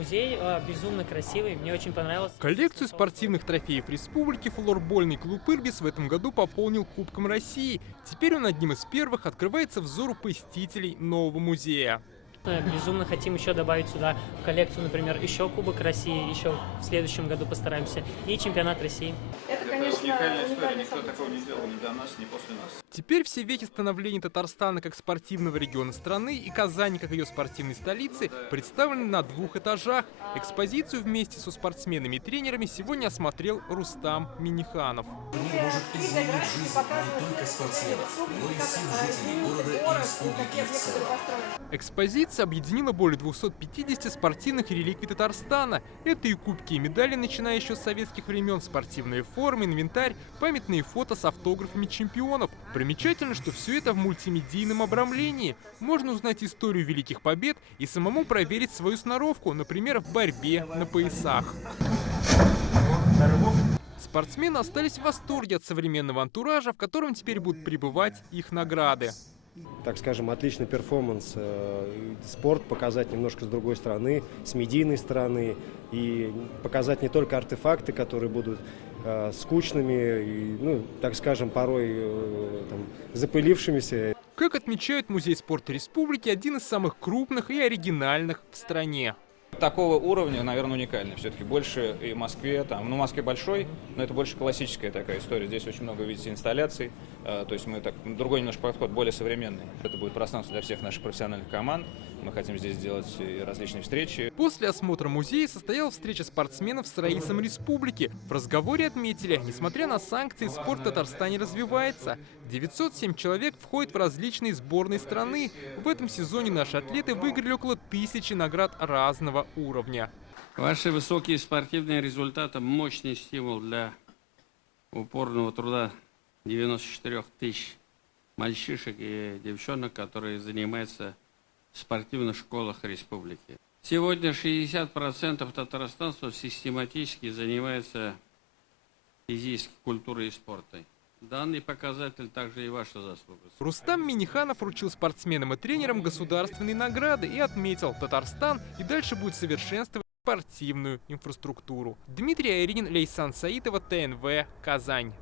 Музей безумно красивый, мне очень понравилось. Коллекцию спортивных трофеев республики флорбольный клуб «Ирбис» в этом году пополнил Кубком России. Теперь он одним из первых открывается взору посетителей нового музея. Безумно хотим еще добавить сюда в коллекцию, например, еще Кубок России, еще в следующем году постараемся, и чемпионат России. Это, конечно, уникальная история, никто такого не делал ни до нас, ни после нас. Теперь все веки становления Татарстана как спортивного региона страны и Казани как ее спортивной столицы представлены на 2 этажах. Экспозицию вместе со спортсменами и тренерами сегодня осмотрел Рустам Миниханов. Может изменить жизнь не только спортсменов, но и всех жителей города и республики в целом. Экспозиция объединила более 250 спортивных реликвий Татарстана. Это и кубки, и медали, начиная еще с советских времен, спортивные формы, инвентарь, памятные фото с автографами чемпионов. Примечательно, что все это в мультимедийном обрамлении. Можно узнать историю великих побед и самому проверить свою сноровку, например, в борьбе на поясах. Спортсмены остались в восторге от современного антуража, в котором теперь будут пребывать их награды. Так скажем, отличный перформанс, спорт показать немножко с другой стороны, с медийной стороны, и показать не только артефакты, которые будут скучными, и, так скажем, порой запылившимися. Как отмечают Музей спорта республики, один из самых крупных и оригинальных в стране. Такого уровня, наверное, уникальный. Все-таки больше и в Москве, в Москве большой, но это больше классическая такая история. Здесь очень много, видите, инсталляций. То есть мы другой немножко подход, более современный. Это будет пространство для всех наших профессиональных команд. Мы хотим здесь сделать и различные встречи. После осмотра музея состоялась встреча спортсменов с Раисом республики. В разговоре отметили, несмотря на санкции, спорт в Татарстане развивается. 907 человек входят в различные сборные страны. В этом сезоне наши атлеты выиграли около 1000 наград разного уровня. Ваши высокие спортивные результаты – мощный стимул для упорного труда 94 тысяч мальчишек и девчонок, которые занимаются в спортивных школах республики. Сегодня 60% татарстанцев систематически занимаются физической культурой и спортом. Данный показатель также и ваша заслуга. Рустам Миниханов вручил спортсменам и тренерам государственные награды и отметил, Татарстан и дальше будет совершенствовать спортивную инфраструктуру. Дмитрий Айринин, Лейсан Саитова, ТНВ, Казань.